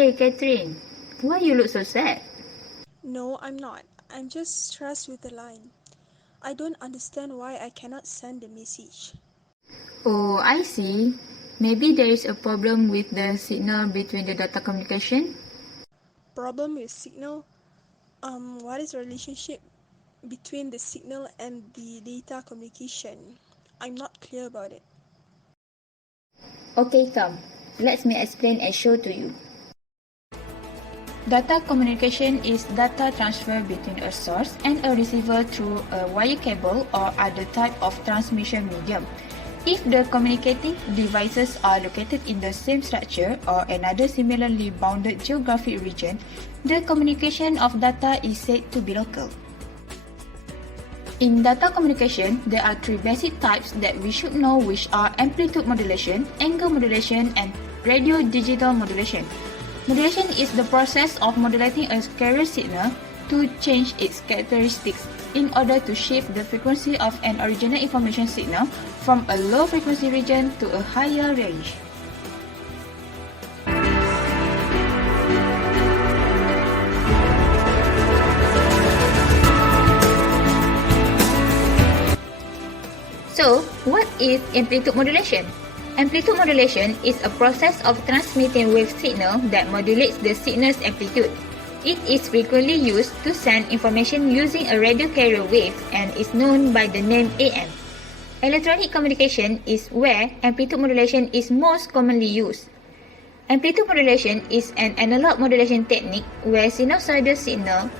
Hey, Catherine. Why you look so sad? No, I'm not. I'm just stressed with the line. I don't understand why I cannot send the message. Oh, I see. Maybe there is a problem with the signal between the data communication. Problem with signal? What is the relationship between the signal and the data communication? I'm not clear about it. Okay, come. Let me explain and show to you. Data communication is data transfer between a source and a receiver through a wire cable or other type of transmission medium. If the communicating devices are located in the same structure or another similarly bounded geographic region, the communication of data is said to be local. In data communication, there are three basic types that we should know, which are amplitude modulation, angle modulation, and radio digital modulation. Modulation is the process of modulating a carrier signal to change its characteristics in order to shift the frequency of an original information signal from a low frequency region to a higher range. So, what is amplitude modulation? Amplitude modulation is a process of transmitting wave signal that modulates the signal's amplitude. It is frequently used to send information using a radio carrier wave and is known by the name AM. Electronic communication is where amplitude modulation is most commonly used. Amplitude modulation is an analog modulation technique where sinusoidal signal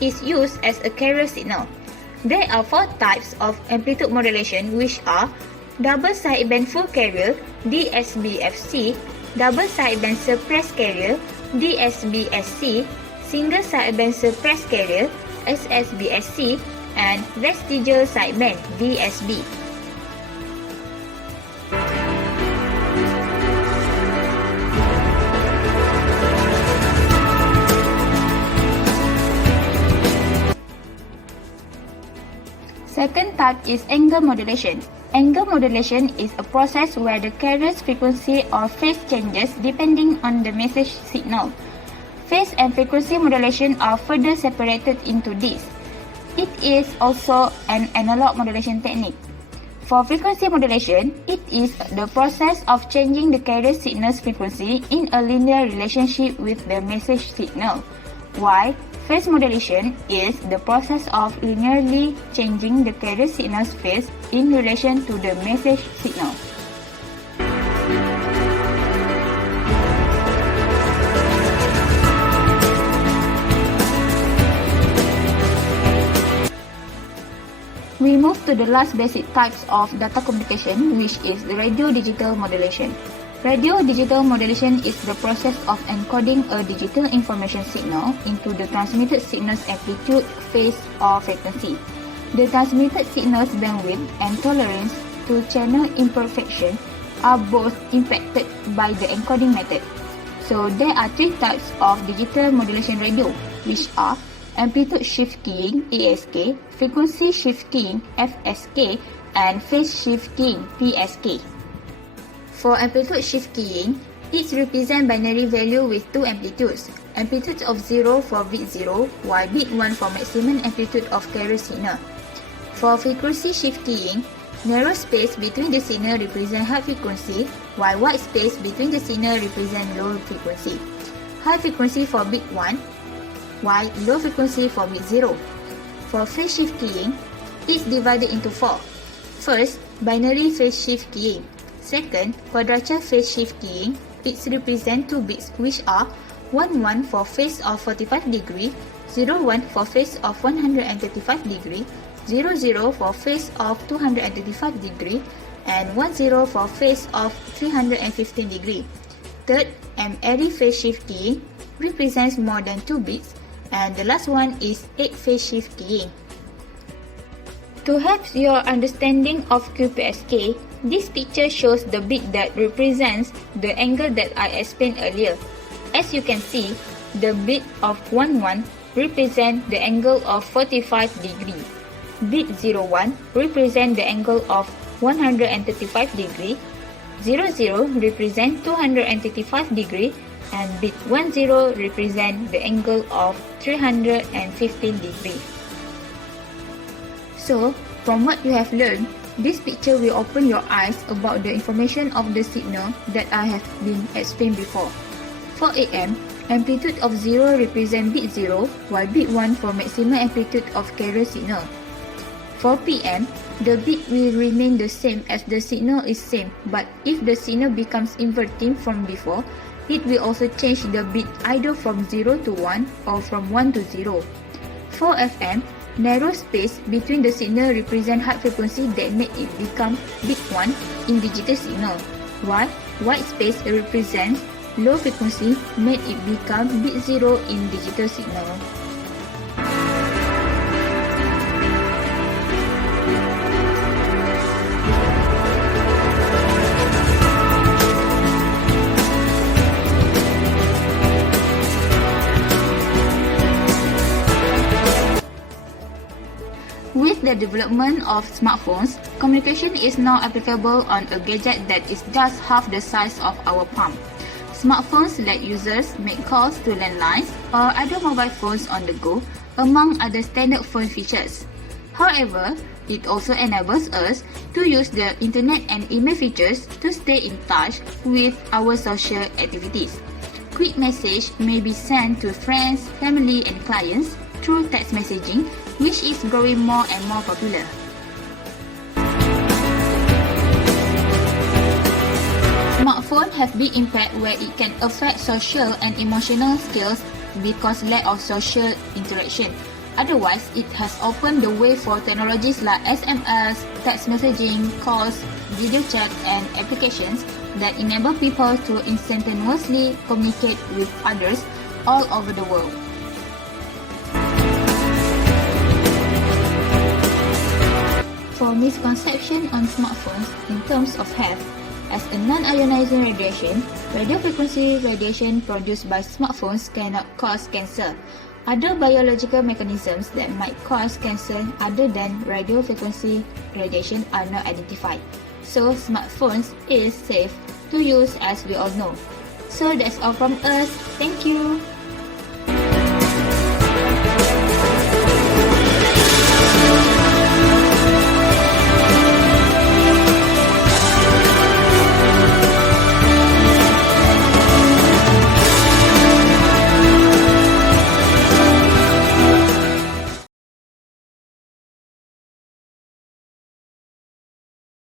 is used as a carrier signal. There are four types of amplitude modulation, which are double sideband full carrier DSBFC, double sideband suppressed carrier DSBSC, single sideband suppressed carrier SSBSC, and vestigial sideband VSB. Second type is angle modulation. Angle modulation is a process where the carrier's frequency or phase changes depending on the message signal. Phase and frequency modulation are further separated into these. It is also an analog modulation technique. For frequency modulation, it is the process of changing the carrier signal's frequency in a linear relationship with the message signal, while phase modulation is the process of linearly changing the carrier signal's phase in relation to the message signal. We move to the last basic types of data communication, which is the radio digital modulation. Radio digital modulation is the process of encoding a digital information signal into the transmitted signal's amplitude, phase, or frequency. The transmitted signal's bandwidth and tolerance to channel imperfection are both impacted by the encoding method. So there are three types of digital modulation radio, which are amplitude shift keying (ASK), frequency shift keying (FSK), and phase shift keying (PSK). For amplitude shift keying, it represents binary value with two amplitudes, amplitude of 0 for bit 0, while bit 1 for maximum amplitude of carrier signal. For frequency shift keying, narrow space between the signal represents high frequency, while wide space between the signal represents low frequency. High frequency for bit 1, while low frequency for bit 0. For phase shift keying, it's divided into four. First, binary phase shift keying. Second, quadrature phase shift keying. It represents two bits, which are 11 for phase of 45 degree, 01 for phase of 135 degree, 00 for phase of 235 degree, and 10 for phase of 315 degree. Third, array phase shift keying represents more than 2 bits, and the last one is 8 phase shift keying. To help your understanding of QPSK, this picture shows the bit that represents the angle that I explained earlier. As you can see, the bit of 11 represents the angle of 45 degree. Bit 01 represents the angle of 135 degree. 00 represents 235 degree, and bit 10 represent the angle of 315 degrees. So, from what you have learned, this picture will open your eyes about the information of the signal that I have been explained before. For AM, amplitude of 0 represent bit 0, while bit 1 for maximum amplitude of carrier signal. For PM, the bit will remain the same as the signal is same, but if the signal becomes inverting from before, it will also change the bit either from 0 to 1 or from 1 to 0. For FM, narrow space between the signal represent high frequency that make it become bit 1 in digital signal, while white space represents low frequency made it become bit 0 in digital signal. With the development of smartphones, communication is now applicable on a gadget that is just half the size of our palm. Smartphones let users make calls to landlines or other mobile phones on the go, among other standard phone features. However, it also enables us to use the internet and email features to stay in touch with our social activities. Quick message may be sent to friends, family and clients through text messaging, which is growing more and more popular. Smartphones have big impact where it can affect social and emotional skills because lack of social interaction. Otherwise, it has opened the way for technologies like SMS, text messaging, calls, video chat, and applications that enable people to instantaneously communicate with others all over the world. For misconception on smartphones in terms of health, as a non-ionizing radiation, radio frequency radiation produced by smartphones cannot cause cancer. Other biological mechanisms that might cause cancer other than radio frequency radiation are not identified. So, smartphones is safe to use as we all know. So, that's all from us. Thank you.